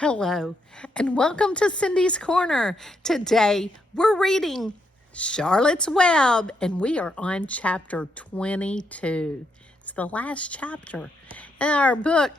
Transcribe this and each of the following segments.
Hello, and welcome to Cindy's Corner. Today, we're reading Charlotte's Web, and we are on chapter 22. It's the last chapter. In our book,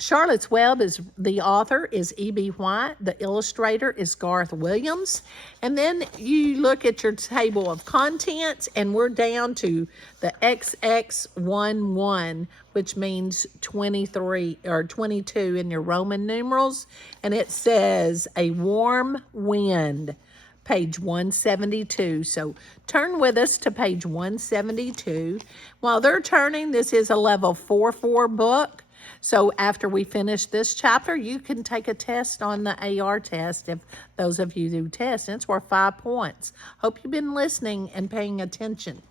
Charlotte's Web is the author is E.B. White. The illustrator is Garth Williams. And then you look at your table of contents, and we're down to the XX11, which means 23 or 22 in your Roman numerals. And it says a warm wind. Page 172. So turn with us to page 172. While they're turning, this is a level 4 book. So after we finish this chapter, you can take a test on the AR test if those of you do tests. And it's worth 5 points. Hope you've been listening and paying attention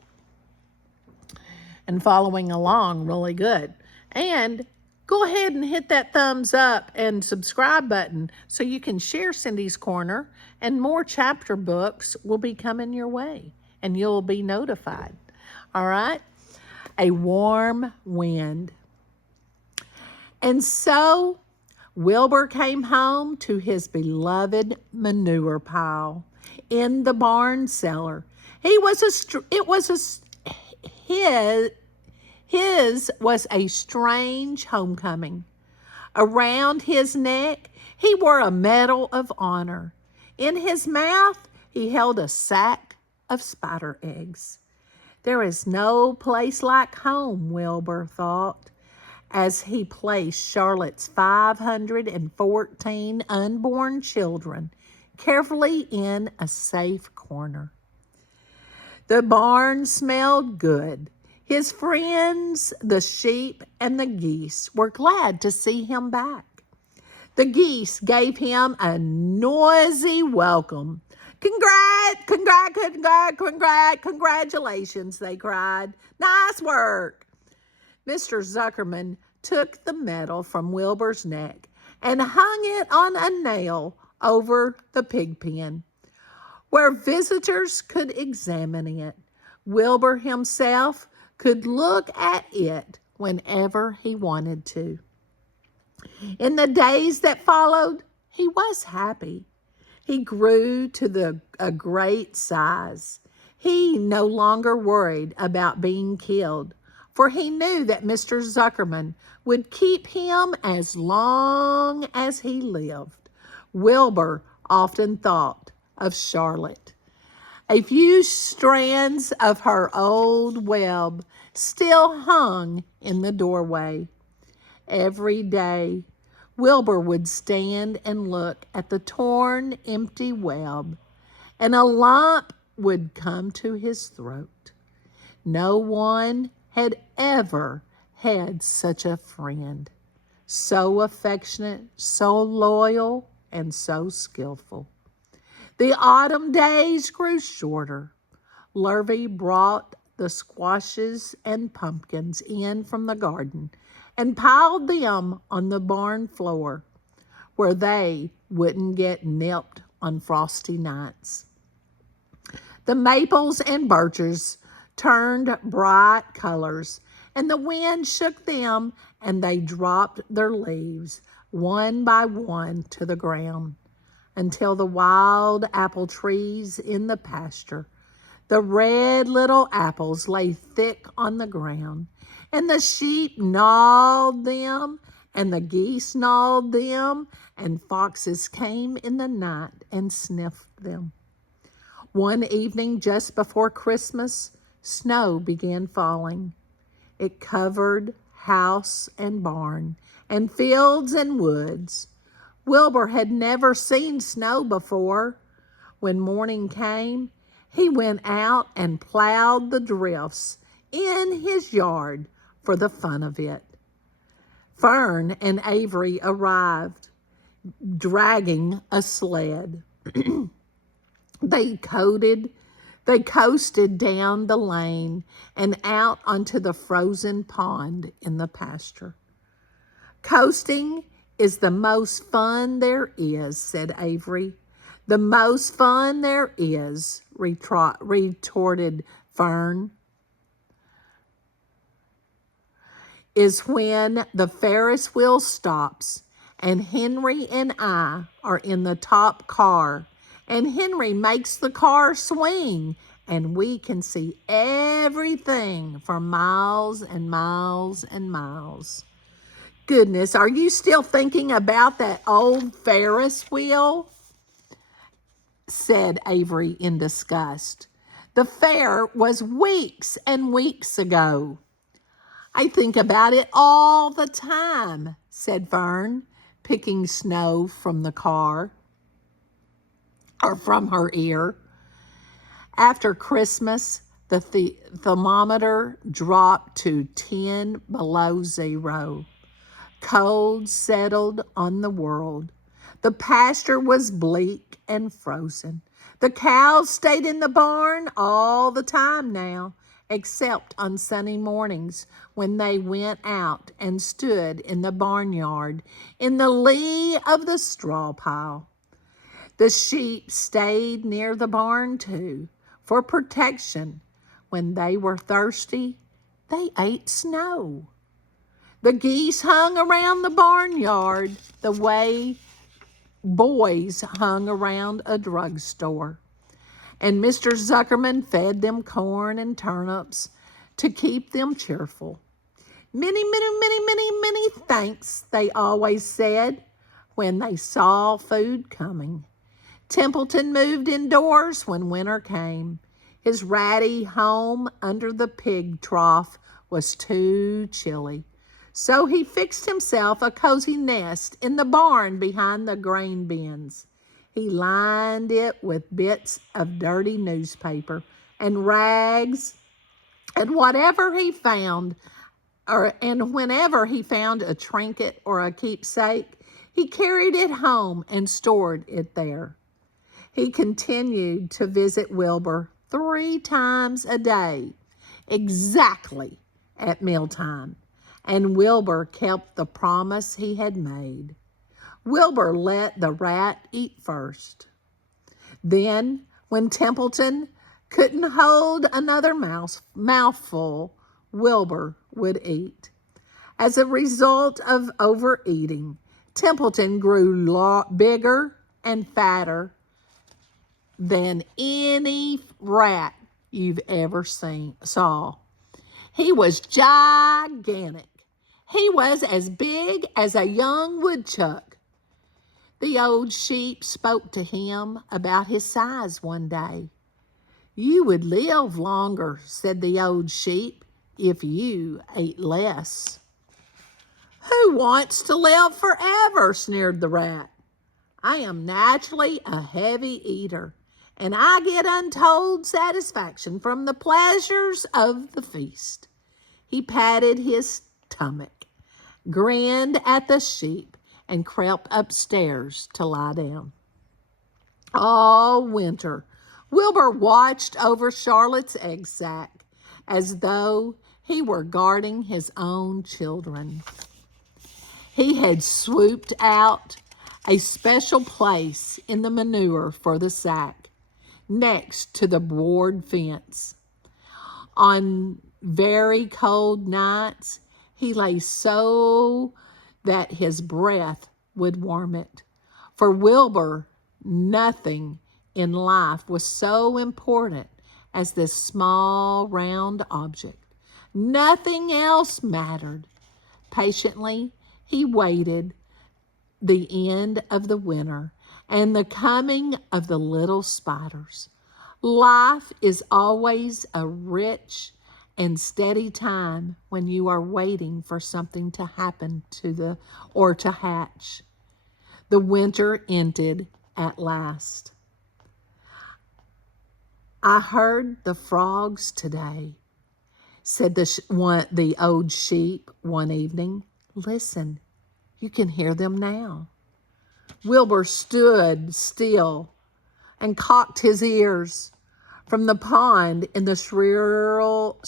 and following along really good. And go ahead and hit that thumbs up and subscribe button so you can share Cindy's Corner, and more chapter books will be coming your way and you'll be notified. All right? A warm wind. And so Wilbur came home to his beloved manure pile in the barn cellar. His was a strange homecoming. Around his neck, he wore a medal of honor. In his mouth, he held a sack of spider eggs. There is no place like home, Wilbur thought, as he placed Charlotte's 514 unborn children carefully in a safe corner. The barn smelled good. His friends, the sheep and the geese, were glad to see him back. The geese gave him a noisy welcome. Congratulations, they cried. Nice work. Mr. Zuckerman took the medal from Wilbur's neck and hung it on a nail over the pig pen, where visitors could examine it. Wilbur himself could look at it whenever he wanted to. In the days that followed, he was happy. He grew to a great size. He no longer worried about being killed, for he knew that Mr. Zuckerman would keep him as long as he lived. Wilbur often thought of Charlotte. A few strands of her old web still hung in the doorway. Every day, Wilbur would stand and look at the torn, empty web, and a lump would come to his throat. No one had ever had such a friend, so affectionate, so loyal, and so skillful. The autumn days grew shorter. Lurvy brought the squashes and pumpkins in from the garden and piled them on the barn floor where they wouldn't get nipped on frosty nights. The maples and birches turned bright colors, and the wind shook them, and they dropped their leaves one by one to the ground, until the wild apple trees in the pasture, the red little apples lay thick on the ground, and the sheep gnawed them, and the geese gnawed them, and foxes came in the night and sniffed them. One evening just before Christmas, snow began falling. It covered house and barn, and fields and woods. Wilbur had never seen snow before. When morning came, he went out and plowed the drifts in his yard for the fun of it. Fern and Avery arrived, dragging a sled. They coasted down the lane and out onto the frozen pond in the pasture. Coasting is the most fun there is, said Avery. The most fun there is, retorted Fern, is when the Ferris wheel stops and Henry and I are in the top car, and Henry makes the car swing, and we can see everything for miles and miles and miles. Goodness, are you still thinking about that old Ferris wheel? Said Avery in disgust. The fair was weeks and weeks ago. I think about it all the time, said Fern, picking snow from the car, or from her ear. After Christmas, the thermometer dropped to 10 below zero. Cold settled on the world. The pasture was bleak and frozen. The cows stayed in the barn all the time now, except on sunny mornings when they went out and stood in the barnyard in the lee of the straw pile. The sheep stayed near the barn too, for protection. When they were thirsty, they ate snow. The geese hung around the barnyard the way boys hung around a drugstore. And Mr. Zuckerman fed them corn and turnips to keep them cheerful. Many, many, many, many, many thanks, they always said when they saw food coming. Templeton moved indoors when winter came. His ratty home under the pig trough was too chilly. So he fixed himself a cozy nest in the barn behind the grain bins. He lined it with bits of dirty newspaper and rags and whatever he found, and whenever he found a trinket or a keepsake, he carried it home and stored it there. He continued to visit Wilbur 3 times a day, exactly at mealtime. And Wilbur kept the promise he had made. Wilbur let the rat eat first. Then, when Templeton couldn't hold another mouthful, Wilbur would eat. As a result of overeating, Templeton grew bigger and fatter than any rat you've ever saw. He was gigantic. He was as big as a young woodchuck. The old sheep spoke to him about his size one day. You would live longer, said the old sheep, if you ate less. Who wants to live forever, sneered the rat. I am naturally a heavy eater, and I get untold satisfaction from the pleasures of the feast. He patted his stomach, grinned at the sheep, and crept upstairs to lie down. All winter, Wilbur watched over Charlotte's egg sack as though he were guarding his own children. He had swooped out a special place in the manure for the sack, next to the board fence. On very cold nights, he lay so that his breath would warm it. For Wilbur, nothing in life was so important as this small, round object. Nothing else mattered. Patiently, he waited the end of the winter and the coming of the little spiders. Life is always a rich and steady time when you are waiting for something to happen to hatch. The winter ended at last. I heard the frogs today, said the old sheep one evening. Listen, you can hear them now. Wilbur stood still and cocked his ears. From the pond in the shrill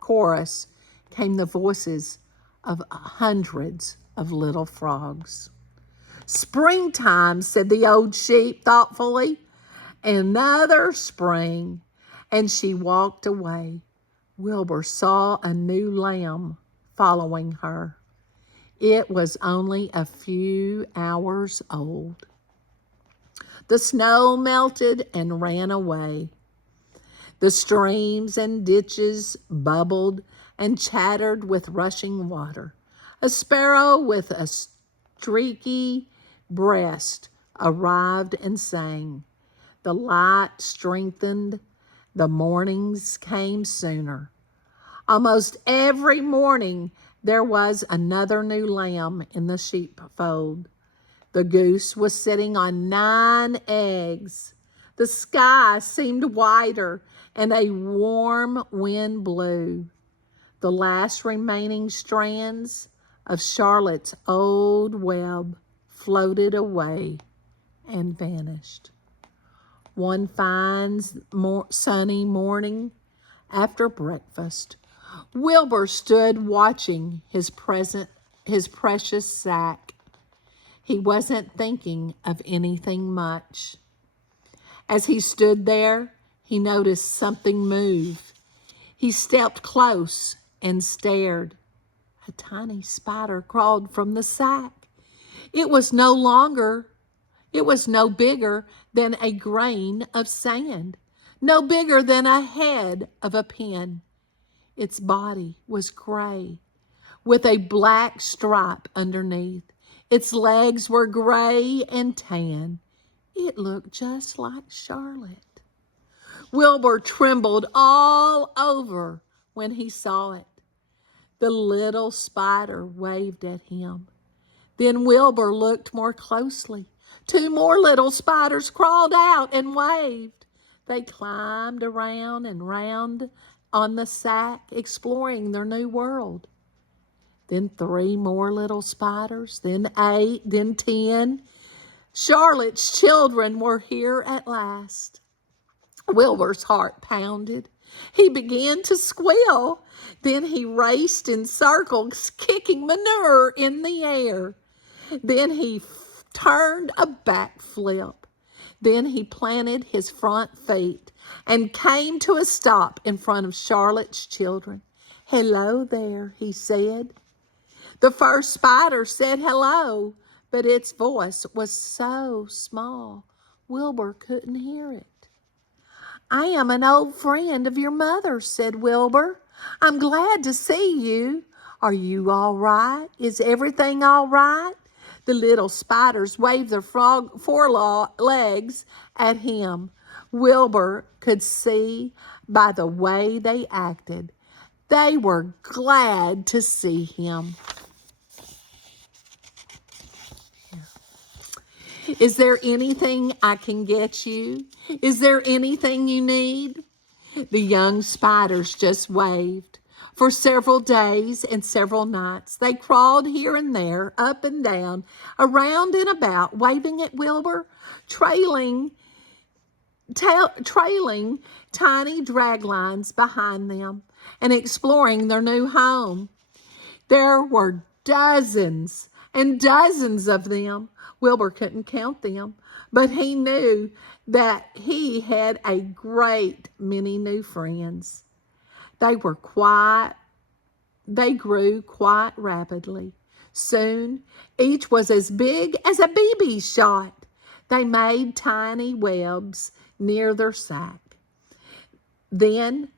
chorus came the voices of hundreds of little frogs. Springtime, said the old sheep thoughtfully. Another spring. And she walked away. Wilbur saw a new lamb following her. It was only a few hours old. The snow melted and ran away. The streams and ditches bubbled and chattered with rushing water. A sparrow with a streaky breast arrived and sang. The light strengthened. The mornings came sooner. Almost every morning there was another new lamb in the sheepfold. The goose was sitting on 9 eggs. The sky seemed whiter and a warm wind blew. The last remaining strands of Charlotte's old web floated away and vanished. One fine sunny morning after breakfast, Wilbur stood watching his precious sack. He wasn't thinking of anything much. As he stood there, he noticed something move. He stepped close and stared. A tiny spider crawled from the sack. It was no bigger than a grain of sand, no bigger than a head of a pin. Its body was gray, with a black stripe underneath. Its legs were gray and tan. It looked just like Charlotte. Wilbur trembled all over when he saw it. The little spider waved at him. Then Wilbur looked more closely. 2 more little spiders crawled out and waved. They climbed around and round on the sack, exploring their new world. Then 3 more little spiders, then 8, then 10. Charlotte's children were here at last. Wilbur's heart pounded. He began to squeal. Then he raced in circles, kicking manure in the air. Then he turned a backflip. Then he planted his front feet and came to a stop in front of Charlotte's children. "Hello there," he said. The first spider said hello, but its voice was so small, Wilbur couldn't hear it. "I am an old friend of your mother," said Wilbur. "I'm glad to see you. Are you all right? Is everything all right?" The little spiders waved their forelegs at him. Wilbur could see by the way they acted. They were glad to see him. "Is there anything I can get you? Is there anything you need?" The young spiders just waved. For several days and several nights, they crawled here and there, up and down, around and about, waving at Wilbur, trailing tiny drag lines behind them, and exploring their new home. There were dozens and dozens of them. Wilbur couldn't count them, but he knew that he had a great many new friends. They grew quite rapidly. Soon, each was as big as a BB shot. They made tiny webs near their sack. Then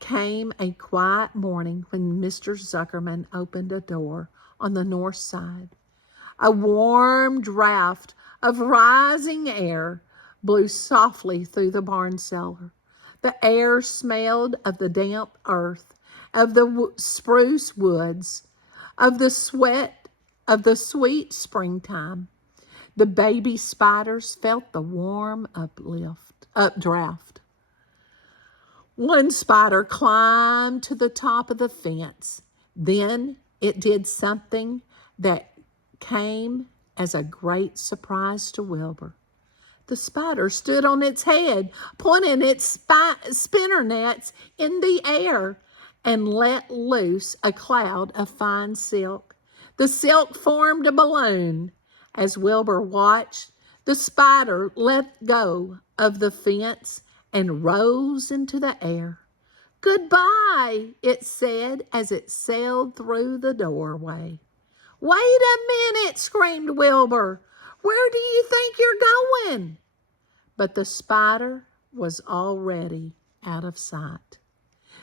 came a quiet morning when Mr. Zuckerman opened a door on the north side. A warm draft of rising air blew softly through the barn cellar. The air smelled of the damp earth, of the spruce woods, of the sweet springtime. The baby spiders felt the warm updraft. One spider climbed to the top of the fence. Then it did something that came as a great surprise to Wilbur. The spider stood on its head, pointing its spinner nets in the air, and let loose a cloud of fine silk. The silk formed a balloon. As Wilbur watched, the spider let go of the fence and rose into the air. "Goodbye," it said as it sailed through the doorway. Wait a minute, screamed Wilbur. Where do you think you're going? But the spider was already out of sight.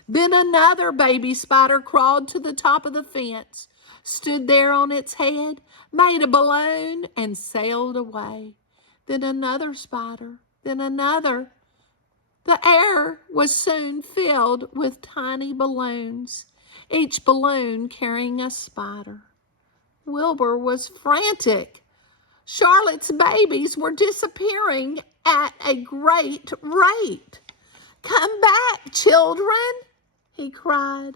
Then another baby spider crawled to the top of the fence, stood there on its head, made a balloon, and sailed away. Then another spider, then another. The air was soon filled with tiny balloons, each balloon carrying a spider. Wilbur was frantic. Charlotte's babies were disappearing at a great rate. Come back, children, he cried.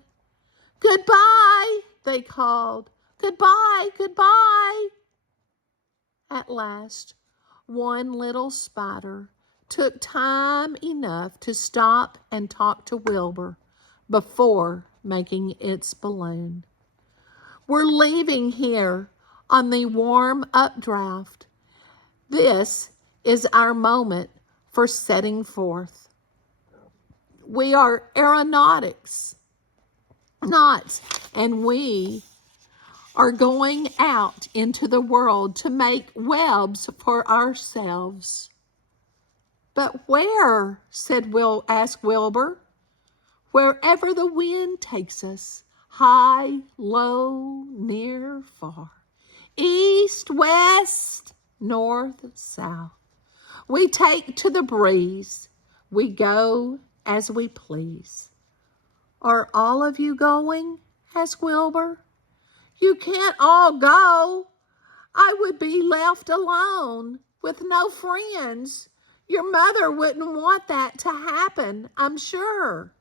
Goodbye, they called. Goodbye, goodbye. At last, one little spider took time enough to stop and talk to Wilbur before making its balloon. We're leaving here on the warm updraft. This is our moment for setting forth. We are aeronautics knots, and we are going out into the world to make webs for ourselves. But where? asked Wilbur. Wherever the wind takes us, high, low, near, far, east, west, north, south. We take to the breeze. We go as we please. Are all of you going? Asked Wilbur. You can't all go. I would be left alone with no friends. Your mother wouldn't want that to happen, I'm sure.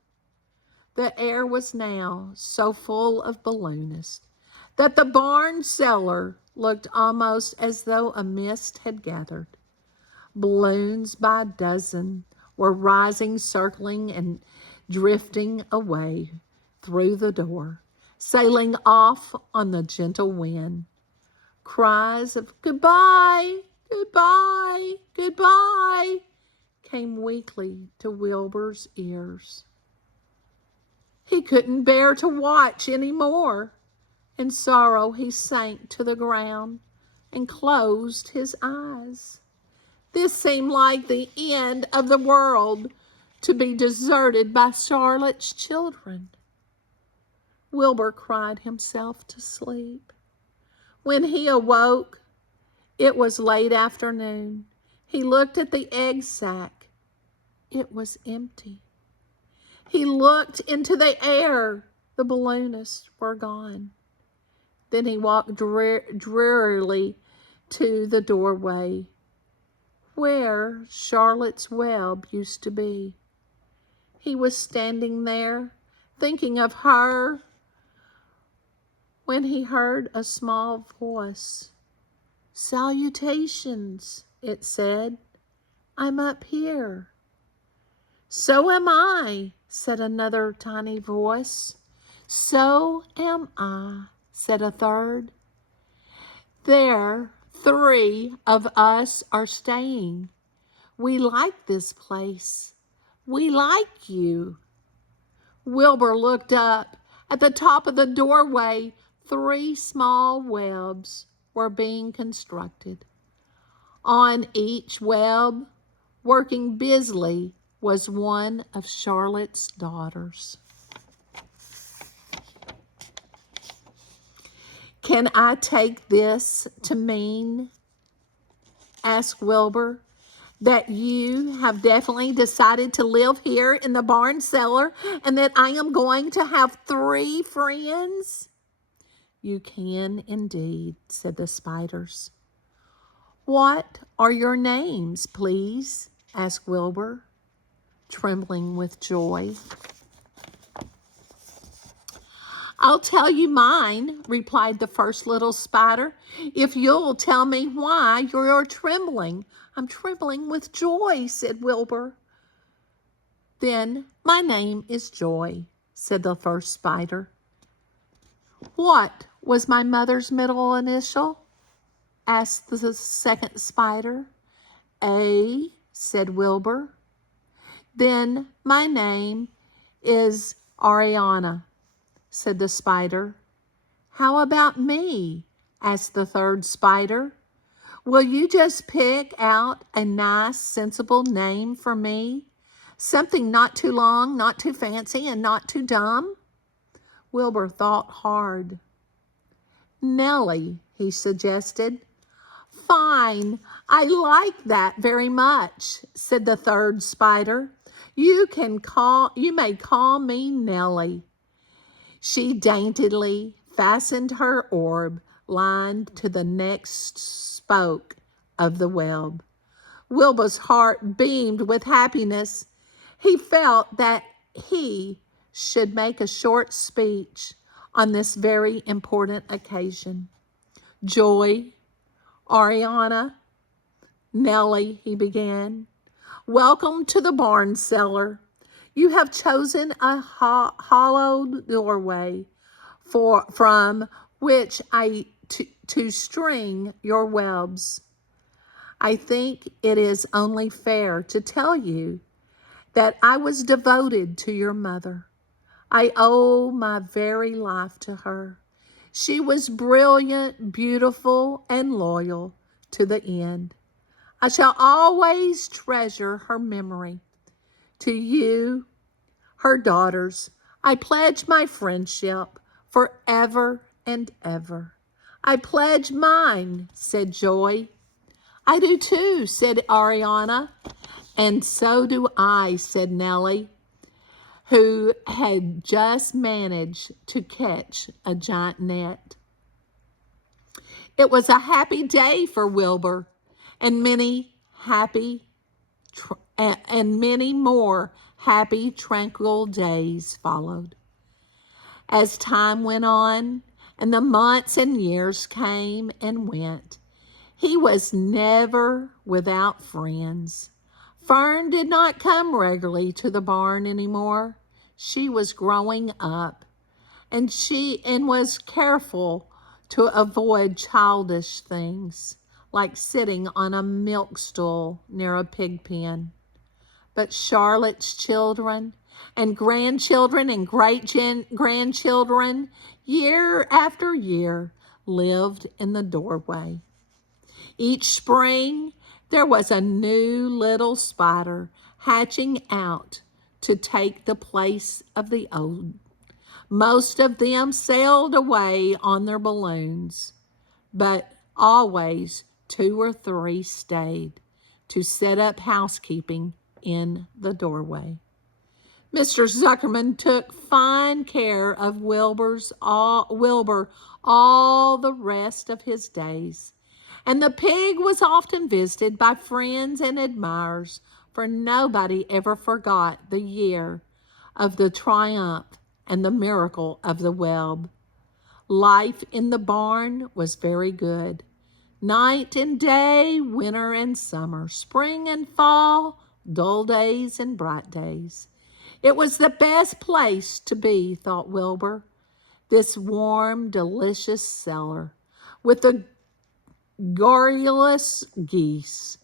The air was now so full of balloonists that the barn cellar looked almost as though a mist had gathered. Balloons by a dozen were rising, circling, and drifting away through the door, sailing off on the gentle wind. Cries of goodbye, goodbye, goodbye came weakly to Wilbur's ears. He couldn't bear to watch any more. In sorrow, he sank to the ground and closed his eyes. This seemed like the end of the world, to be deserted by Charlotte's children. Wilbur cried himself to sleep. When he awoke, it was late afternoon. He looked at the egg sack. It was empty. He looked into the air. The balloonists were gone. Then he walked drearily to the doorway where Charlotte's web used to be. He was standing there, thinking of her, when he heard a small voice. Salutations, it said. I'm up here. So am I, said another tiny voice. So am I, said a third. There, 3 of us are staying. We like this place. We like you. Wilbur looked up. At the top of the doorway, 3 small webs were being constructed. On each web, working busily, was one of Charlotte's daughters. Can I take this to mean, asked Wilbur, that you have definitely decided to live here in the barn cellar and that I am going to have 3 friends? You can indeed, said the spiders. What are your names, please? Asked Wilbur, trembling with joy. I'll tell you mine, replied the first little spider, if you'll tell me why you're trembling. I'm trembling with joy, said Wilbur. Then my name is Joy, said the first spider. What was my mother's middle initial? Asked the second spider. A, said Wilbur. Then my name is Ariana, said the spider. How about me? asked the third spider. Will you just pick out a nice, sensible name for me? Something not too long, not too fancy, and not too dumb? Wilbur thought hard. Nellie, he suggested. Fine, I like that very much, said the third spider. You may call me Nellie. She daintily fastened her orb line to the next spoke of the web. Wilbur's heart beamed with happiness. He felt that he should make a short speech on this very important occasion. Joy, Ariana, Nellie, he began, welcome to the barn cellar. You have chosen a hollowed doorway from which to string your webs. I think it is only fair to tell you that I was devoted to your mother. I owe my very life to her. She was brilliant, beautiful, and loyal to the end. I shall always treasure her memory. To you, her daughters, I pledge my friendship forever and ever. I pledge mine, said Joy. I do too, said Ariana. And so do I, said Nellie, who had just managed to catch a giant net. It was a happy day for Wilbur, and many more happy, tranquil days followed. As time went on, and the months and years came and went, he was never without friends. Fern did not come regularly to the barn anymore. She was growing up, and was careful to avoid childish things like sitting on a milk stool near a pig pen. But Charlotte's children and grandchildren and great-grandchildren, year after year, lived in the doorway. Each spring, there was a new little spider hatching out to take the place of the old. Most of them sailed away on their balloons, but always 2 or 3 stayed to set up housekeeping in the doorway. Mr. Zuckerman took fine care of Wilbur all the rest of his days, and the pig was often visited by friends and admirers, for nobody ever forgot the year of the triumph and the miracle of the web. Life in the barn was very good. Night and day, winter and summer, spring and fall, dull days and bright days. It was the best place to be, thought Wilbur, this warm, delicious cellar with the garrulous geese,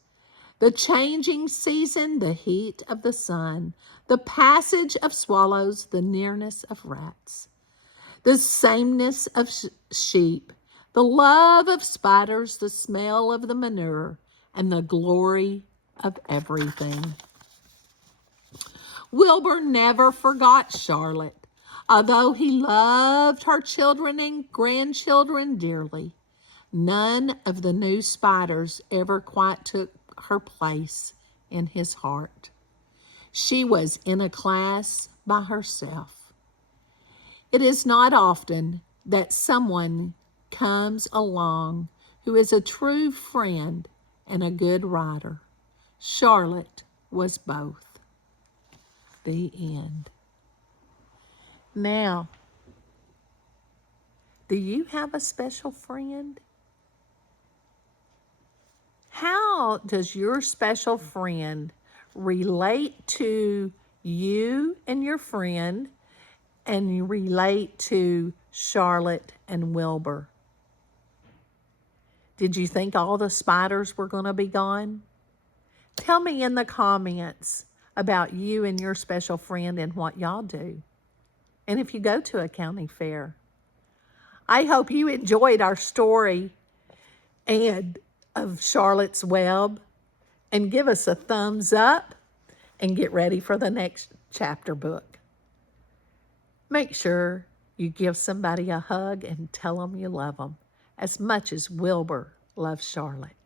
the changing season, the heat of the sun, the passage of swallows, the nearness of rats, the sameness of sheep, the love of spiders, the smell of the manure, and the glory of everything. Wilbur never forgot Charlotte, although he loved her children and grandchildren dearly. None of the new spiders ever quite took her place in his heart. She was in a class by herself. It is not often that someone comes along who is a true friend and a good writer. Charlotte was both. The end. Now, do you have a special friend? How does your special friend relate to you and your friend, and you relate to Charlotte and Wilbur? Did you think all the spiders were going to be gone? Tell me in the comments about you and your special friend and what y'all do, and if you go to a county fair. I hope you enjoyed our story and of Charlotte's Web, and give us a thumbs up and get ready for the next chapter book. Make sure you give somebody a hug and tell them you love them as much as Wilbur loves Charlotte.